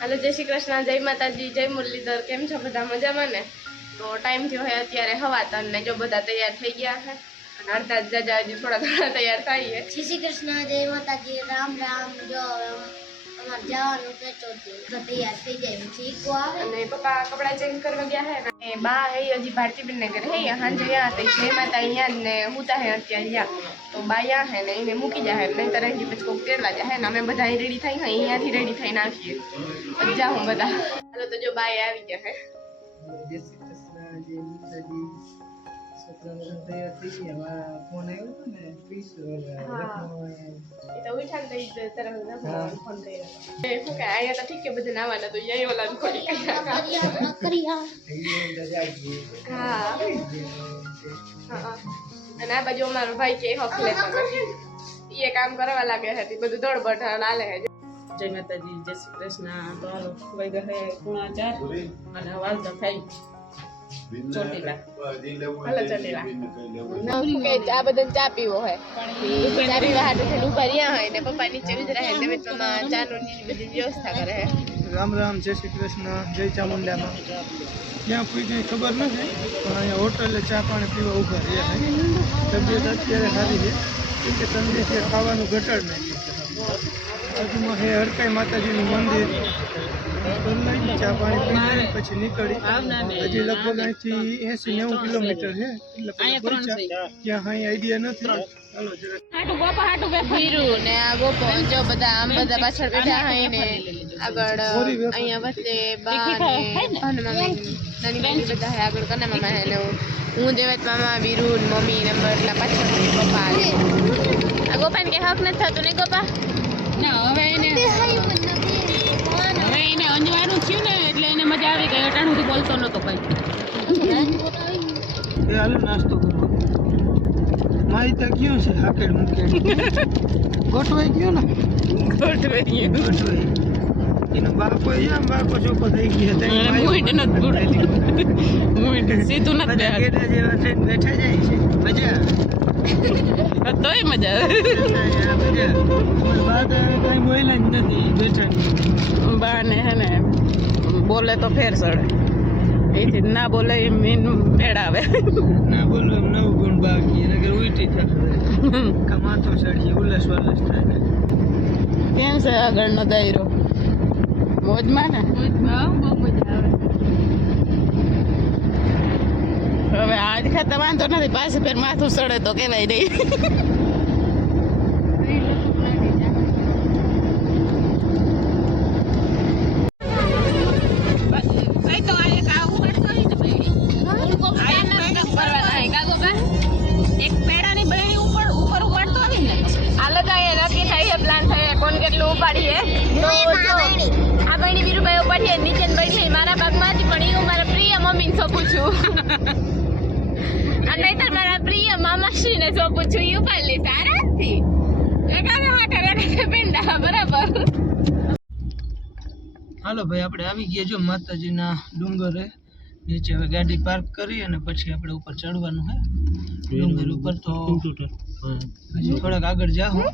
હાલો, જય શ્રી કૃષ્ણ, જય માતાજી, જય મુરલીધર, કેમ છો બધા મજામાં ને? તો ટાઈમ થયો હોય અત્યારે હવા તમને જો બધા તૈયાર થઈ ગયા છે અને અડધા જાજા હજી થોડા થોડા તૈયાર થાય જય શ્રી કૃષ્ણ, જય માતાજી, રામ રામ, જો અમારે જવાનું છે ચોથી તો તૈયાર થઈ જાય પછી ઈકો આવે અને પપ્પા કપડા ચેન્જ કરવા ગયા હે ને બા હે હજી ભારતીબેન ને ઘરે હે હાંજે યા તે જય માતા અહીંયા જ ને હુતા હે અત્યારે યા તો બા યા હે ને એને મૂકી જાય નહીં તો રહી પછી કોક તેડવા જાય ને અમે બધા અહીં રેડી થઈ હોય અહીંયાથી રેડી થઈને આવીએ પછી જાઉં બધા હાલો તો જો બા એ આવી ગયા હે તો તો તો તો અને આ બાજુ અમારો ભાઈ કે હક લેતો એ કામ કરવા લાગે હતી બધું દોડબડ લાલે છે જય માતાજી, જય શ્રી કૃષ્ણ. તો હાલો વાગ્યા હે ચાર અને હાલો શું કે આ બધા ચા પીવો હોય. ચા પીવા હાટુ થઈને ઊભા રહ્યા હોય ને પપ્પા નીચે જ રહે ને વચમાં ચા નો બધી વ્યવસ્થા કરે રામ રામ જય શ્રી કૃષ્ણ જય ચામુંડામાં. ક્યાં કોઈ કંઈ ખબર નથી પણ અહીંયા હોટલે ચા પાણી પીવા ઊભા રહ્યા છે. તબિયત અત્યારે સારી છે. કેમ કે તંદે ખાવાનું ઘટાડ નાખ્યું છે. બાજુમાં છે હરકાઈ માતાજીનું મંદિર. લઈ ચા પાણી પી લઈ પછી નીકળી હજી લગભગ અહીંથી એંસી નેવું કિલોમીટર છે એટલે પછી પહોંચ્યા ત્યાં અહીં આઈડિયા નથી ચાલો જરા વીરુ ને આ ગોપો જો બધા આમ બધા પાછળ બેઠા હોય ને આગળ અહીંયા વચ્ચે બા ને ભાનુમામી, નાની મમ્મી બધા હે આગળ કના મામા હે ને હું- હું દેવત મામા વીરુ ને મમ્મી ને એટલા પાછળ પપ્પા ને આ ગોપાને કે હક નથી થતું ને ગોપા ના હવે એને હવે એને અંજવાનું થયું ને એટલે એને મજા આવી ગઈ. અટાણ બોલતો નતો કઈ. એ હાલો નાસ્તો કરો. મારી તો કયું છે? હાકેડ મૂકેડ. ગોઠવાઈ ગયો ને? ગોઠવાઈ ગોઠવાઈ. એનો બાપો બાપો ચોખ્ખો થઈ ગયો. એની માએ નથી સીધું થઈને બેઠા જાય છે. મજા આવે. તોય મજા મજા આવે. બા કાંઈ બોલ્યા જ નથી બેઠા ને. હે ને બોલે તો ફેર સડે. એથી ના બોલે એમ મીન મેળ આવે ના બોલે એમ નવ ગુણ બાકી એને કે ઉલટી થાય કમાતો ચડીએ ઉલસ વલસ થાય. કેમ છે આગળનો દાયરો? મોજમાં ને? મોજમાં બહુ મજા આવે. હવે આજ ખાતા વાંધો નથી પાસે ફેર માથું સડે તો કેવાય નહીં. ભાઈ આપણે આવી ગયા જો માતાજીના ડુંગરે. નીચે હવે ગાડી પાર્ક કરી અને પછી આપણે ઉપર ચડવાનું હે. ડુંગર ઉપર તો હજી થોડાક આગળ જાઉં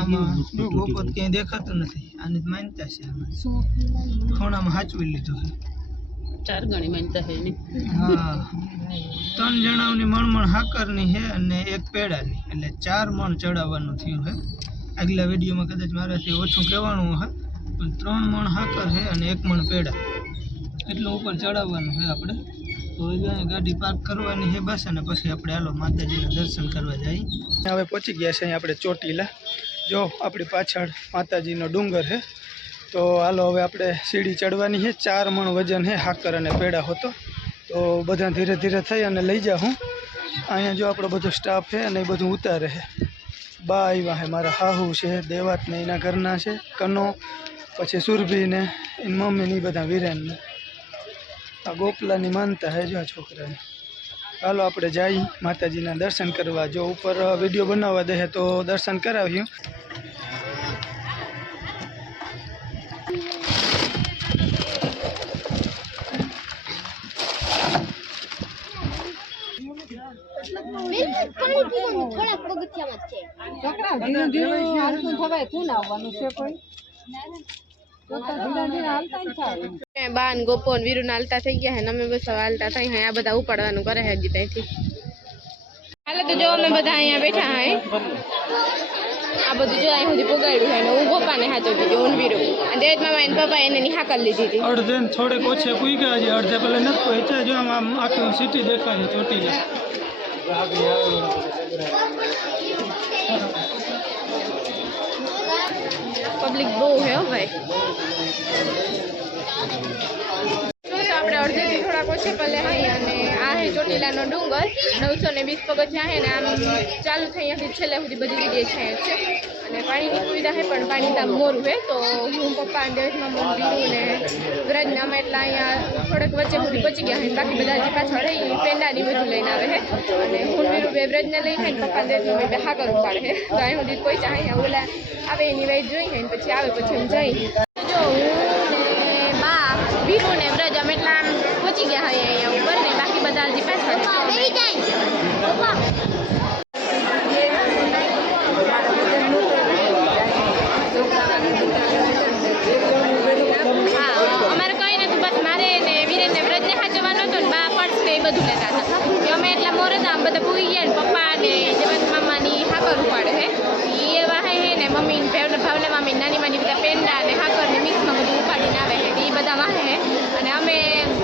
આમાં ગોપત ક્યાંય દેખાતું નથી. આની માનતા છે આમાં. ખૂણામાં હાચવી લીધો છે ચાર ગણી માનતા છે એની. હા. ત્રણ જણાઓની મણમણ હાકરની છે અને એક પેડાની. એટલે ચાર મણ ચડાવવાનું થયું છે આગલા વિડીયોમાં કદાચ મારાથી ઓછું કહેવાનું હે પણ ત્રણ મણ હાકર છે અને એક મણ પેડા. એટલું ઉપર ચડાવવાનું છે આપણે. તો ગાડી પાર્ક કરવાની છે બસ અને પછી આપણે હાલો માતાજીના દર્શન કરવા જઈએ. હવે પહોંચી ગયા છે અહીંયા આપણે ચોટીલા. જો, આપણી પાછળ માતાજીનો ડુંગર છે તો હાલો હવે આપણે સીડી ચડવાની છે ચાર મણ વજન છે હાકર અને પેડા હોતો. તો બધા ધીરે ધીરે થઈ અને લઈ જાઉં અહીંયા જો આપણો બધો સ્ટાફ છે અને એ બધું ઉતારે છે બા આવ્યા છે મારા હાહુ છે દેવાત ને એના ઘરના છે, કનો પછી સુરભી ને એની મમ્મી ને એ બધા વીરેન ને આ ગોપલાની માનતા હે જો આ છોકરાને હાલો આપણે જઈ માતાજીના દર્શન કરવા જો ઉપર વિડીયો બનાવવા દે તો દર્શન કરાવ્યું થોડાક પગથિયામાં જ છે છોકરા ધીરે ધીરે હાલતું થવાય કોણ આવવાનું છે કોઈ બા ને ગોપો ને વીરુ હાલતા થઈ ગયા હે ને અમે બસ હવે હાલતા થઈ હે આ બધા ઉપાડવાનું કરે હે હજી ત્યાંથી હાલે તો જો અમે બધા અહીંયા બેઠા હે આ બધું જો અહીં સુધી પોગાડ્યું હે ને હું પપ્પાને હાથો દીધી હું ને વીરુ અને દેવ મામા એને પપ્પા એને નિહાકલ લીધી હતી અડધે ને થોડેક ઓછે પૂઈ ગયા છે અડધે પેલા નથી પહોંચ્યા જો આમ આમ આખી સિટી દેખાય છે ચોટીલા પબ્લિક બહુ હે ભાઈ આપણે અડધેથી થોડાક ઓછે પલે હઈ અને આ હે ચોટીલાનો ડુંગર. નવસો ને વીસ પગથિયા હે ને આમ ચાલુ થઈ અહીંયાથી છેલ્લે સુધી બધી જગ્યાએ છે છે. અને પાણીની સુવિધા હે પણ પાણી ત્યાં મોરું હે તો હું, પપ્પા દેશમાં મોટું ને વ્રજને અમે એટલા અહીંયા થોડેક વચ્ચે સુધી પહોંચી ગયા છે. બાકી બધા હજી પાછળ રહી પેંડાની બધું લઈને આવે હે અને હું વીરું બે વ્રજને લઈ જાય પપ્પા દેશમાં બે હાકર ઉપાડે હે તો અહીં સુધી કોઈ ચાહે ઓલા આવે એની વાઈટ જોઈ ને પછી આવે પછી હું જઈ જો, હું ને બા વીરુ ને વ્રજ અમે એટલા આમ પહોંચી ગયા હોય અહીંયા ઉપર ને બાકી બધા હજી પાછળ છે. હા અમારે કઈ નતું બસ મારે ને વીરેન ને વ્રજને સાચવવાનો હતો ને બા પર્સ ને એ બધું લેતા હતા કે અમે એટલા મોર હતા આમ બધા પૂરી ગયા ને પપ્પા ને જવંત મામાની હાકર ઉપાડે હે ઈ એવા હે હે ને મમ્મી ને ભાવને ભાવને મામી ને નાની માની બધા પેંડા ને હાકર ને મિક્સમાં બધું ઉપાડીને આવે હે એ બધા વાહે હે અને અમે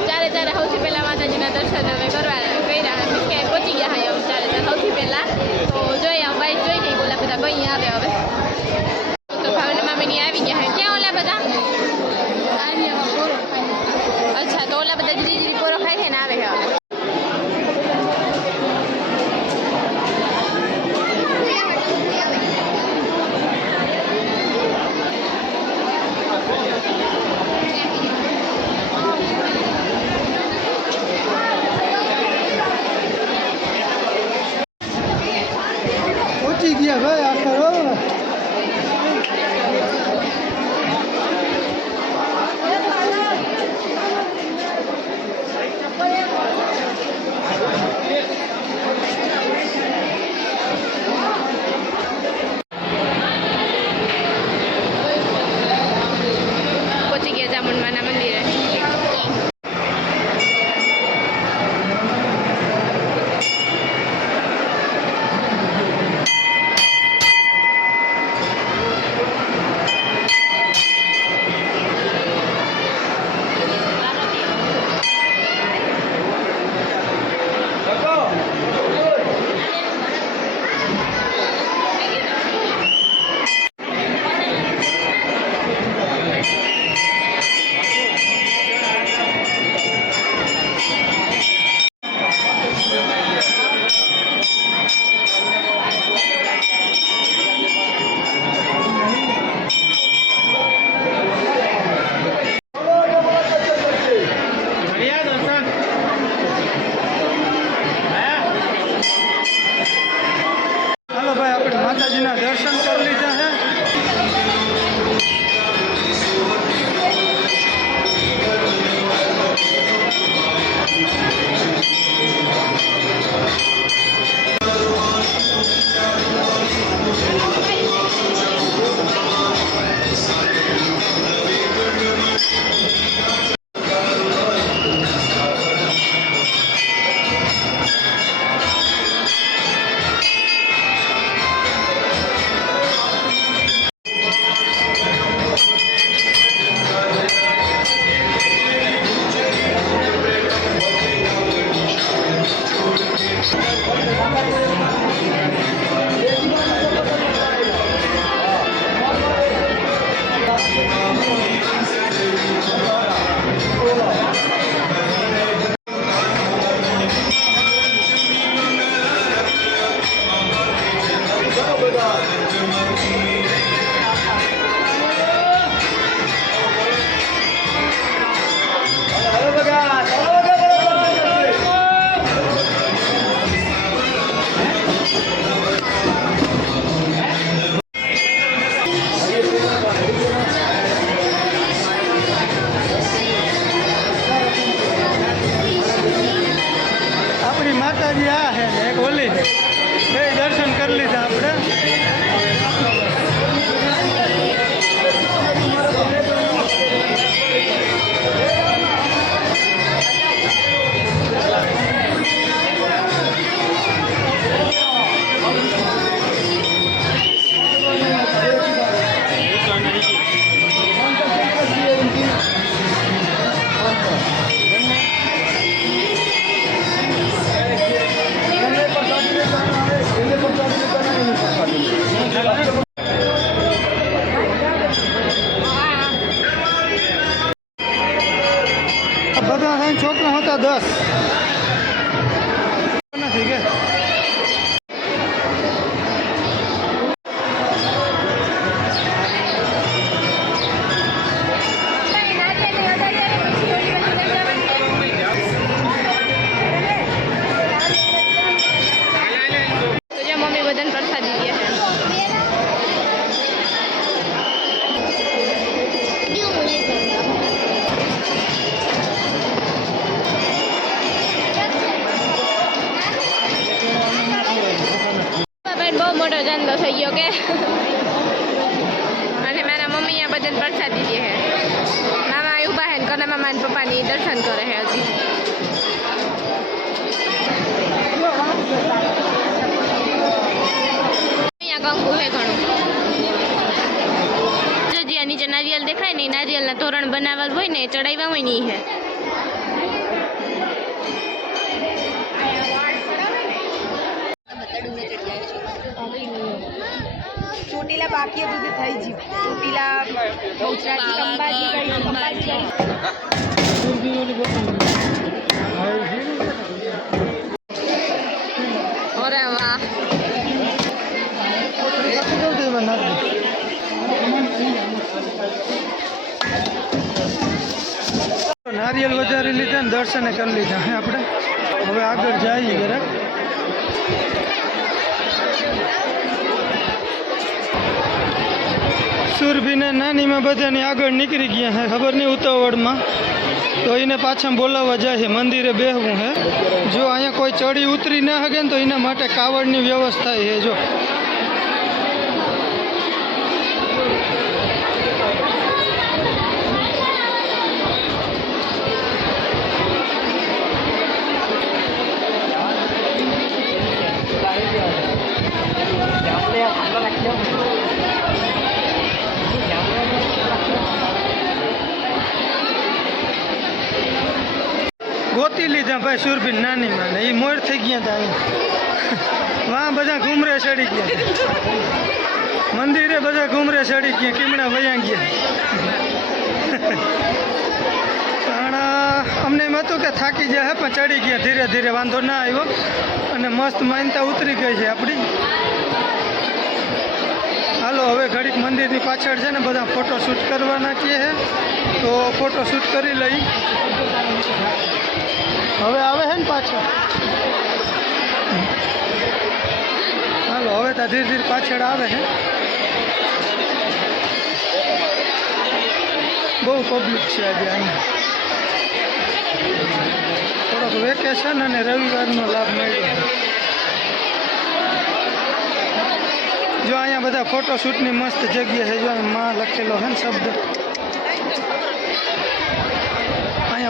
ચારે ચારે સૌથી પહેલા માતાજીના દર્શન અમે કરવા કર્યા હે મીન્સ કે પહોંચી ગયા હે અમે ચારે ચારે સૌથી પહેલા તો જોઈએ આમ વાઈટ જોઈ ગઈ બોલા બધા બઈ આવે હવે તો ભાવને મામીની આવી ગયા હે ક્યાં ઓલા બધા અચ્છા તો ઓલા બધા ધીરે ધીરે પોરો ખાય છે ને આવે છે હવે ગયા આખર ઉભા હે ને કના મામા ને પપ્પાની દર્શન કરે છે હજી અહીંયા કંકુ હે ઘણું જો જ્યાં નીચે નારિયેલ દેખાય ને ઈ નારિયેલના તોરણ બનાવેલ હોય ને એ ચડાવ્યા હોય ને ઈ હે ચોટીલા બાકી હતું તે થઈ ગયું ચોટીલા બહુચરાજી અંબાજી ગઈ અંબાજી નારિયેલ વધારે લીધા ને દર્શને કરી લીધા હે આપણે હવે આગળ જઈએ જરાક સુરભીને નાનીમાં બધાની આગળ નીકળી ગયા હે ખબર નહીં ઉતાવળમાં તો એને પાછા બોલાવવા જાય છે મંદિરે બેહવું હે. જો અહીંયા કોઈ ચડી ઉતરી ના શકે ને તો એના માટે કાવડની વ્યવસ્થા છે જો ભાઈ સુરભી નાની માને એ મોર થઈ ગયા હતા અહીં. વાહ, બધા ઘૂમરે ચડી ગયા. મંદિરે બધા ઘૂમરે ચડી ગયા કીમડા વયા ગયા. અમને એમ હતું કે થાકી જાય પણ ચડી ગયા ધીરે ધીરે, વાંધો ના આવ્યો. અને મસ્ત માનતા ઉતરી ગઈ છે આપણી હાલો, હવે ઘડીક મંદિરની પાછળ છે ને બધા ફોટો શૂટ કરવાના કહે તો ફોટો શૂટ કરી લઈ. હવે આવે છે ને પાછળ હાલો, હવે તો ધીરે ધીરે પાછળ આવે છે બહુ પબ્લિક છે આજે અહીંયા થોડોક વેકેશન અને રવિવારનો લાભ મળ્યો જો અહીંયા બધા ફોટોશૂટની મસ્ત જગ્યા છે, જો મા લખેલો છે ને શબ્દ.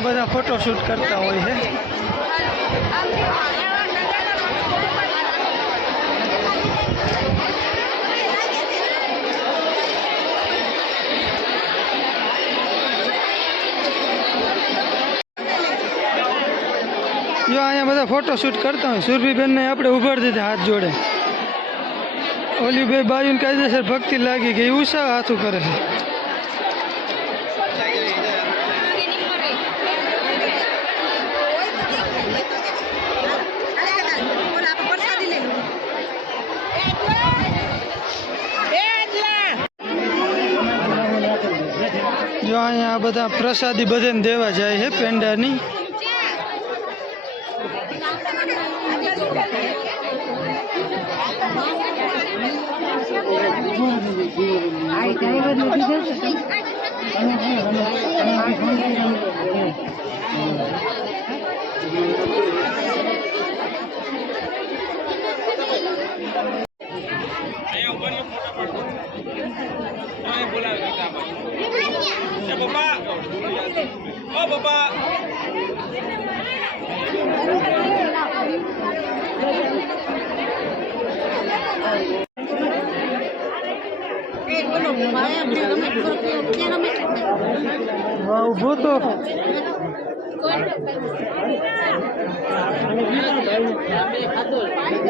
બધા ફોટોશૂટ કરતા હોય છે જો અહીંયા બધા ફોટોશૂટ કરતા હોય સુરભીબેનને આપણે ઉભાડી દીધા હાથ જોડે ઓલી બે બાયુને કાયદેસર ભક્તિ લાગી ગઈ ઉષા હાથું કરે છે બધા પ્રસાદી બધાને દેવા જાય છે પેંડાની વાહ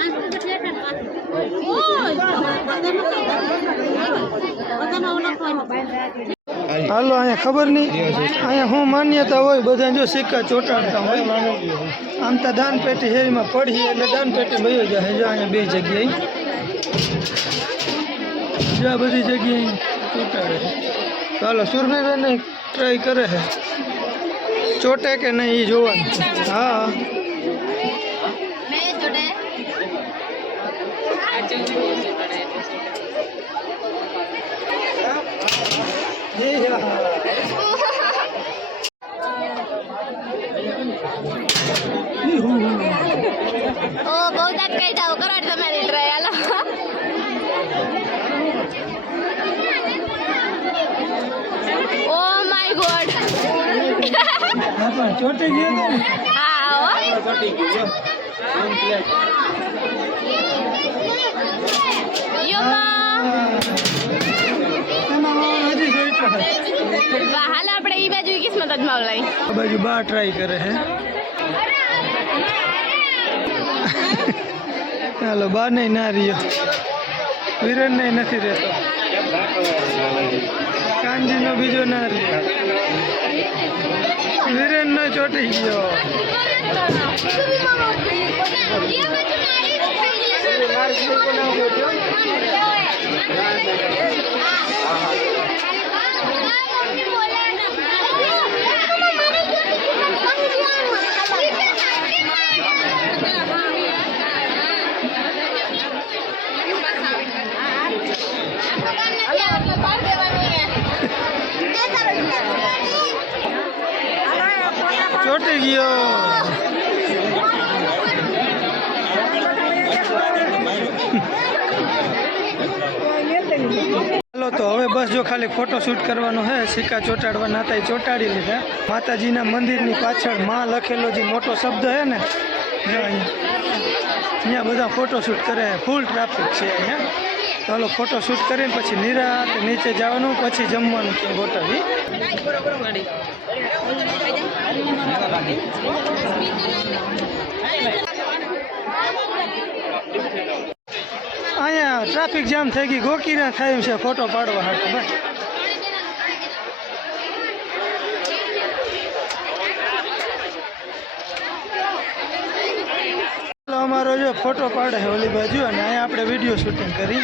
હાલે. હાલો અહીંયા ખબર નહીં અહીંયા શું માન્યતા હોય બધા જો સિક્કા ચોટાડતા હોય આમ તો દાન પેટી હેરીમાં પડી એટલે દાન પેટી ભયો જાય જો અહીંયા બે જગ્યાએ જો આ બધી જગ્યાએ ચોટાડે છે તો હાલો સુરભીબેન ટ્રાય કરે છે ચોટે કે નહીં એ જોવાનું છે. હા ઓ બહુ દાંત કઈ જાવ કરો તમારી ટ્રાય હાલો. ઓ માય ગોડ ચોટી ગયો તો હા. ઓ યમ્મા ગયો યો જોઈતો છે વાહ હાલ આપણે ઈ બાજુ કિસ્મત જ માવ લઈ આ બાજુ બા ટ્રાય કરે છે હાલો બા નહીં ના રહ્યો વિરન નહીં નથી રહેતો કાનજીનો બીજો ના રહ્યો વિરેન નો ચોટી ગયો ચોટી ગયો. ચાલો તો હવે બસ જો ખાલી ફોટો શૂટ કરવાનો છે સિક્કા ચોટાડવાના હતા, એ ચોટાડી લીધા. માતાજીના મંદિરની પાછળમાં લખેલો જે મોટો શબ્દ હે ને અહીંયા. બધા ફોટો શૂટ કરે ફૂલ ટ્રાફિક છે અહીંયા. ચાલો ફોટો શૂટ કરીને પછી નિરાત નીચે જવાનું, પછી જમવાનું છે ગોઠવી અહીંયા ટ્રાફિક જામ થઈ ગઈ ગોકીના થયું છે ફોટો પાડવા હાટુ ભાઈ અમારો જો ફોટો પાડે છે ઓલી બાજુ અને અહીંયા આપણે વીડિયો શૂટિંગ કરી.